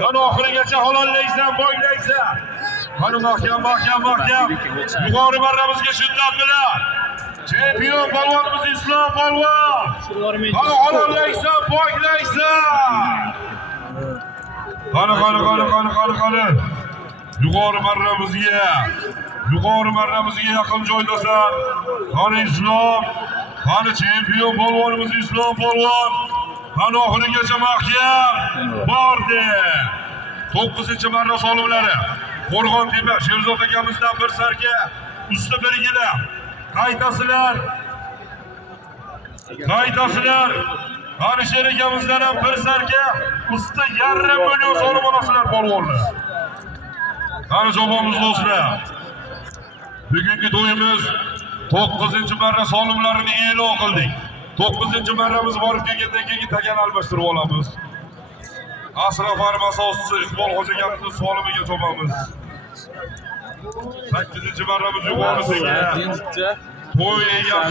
Qani oxirigacha halollaysan, boylaysan. Qani mahkam. Yuqori marramizga shiddat bilan. Chempion polvonimiz Islom polvon. Qani halollaysan, boylaysan. Qani. Yuqori marramizga yaqin joydasan. Qani Islom. Qani chempion polvonimiz Islom polvon. Qani oxirigacha mahkam bordi. 9-marra solimlari. Qo'rg'ontepa Sherzod akamizdan bir sarka, usti birgina. Qaytasizlar. Qani Sher akamizdan ham bir sarka, usti yarim million solim olasizlar polvonlar. Qani javobimiz do'stlar. Bugungi to'yimiz 9-marra solimlarini e'lon qildik. 9-marramiz borib kelgandan keyin tagan almashtirib olamiz. Asra farm asoschisi Iqbol Xo'ja akamizning solimiga chopamiz. 8-marramiz yuqorisiga. To'y eng yaxshi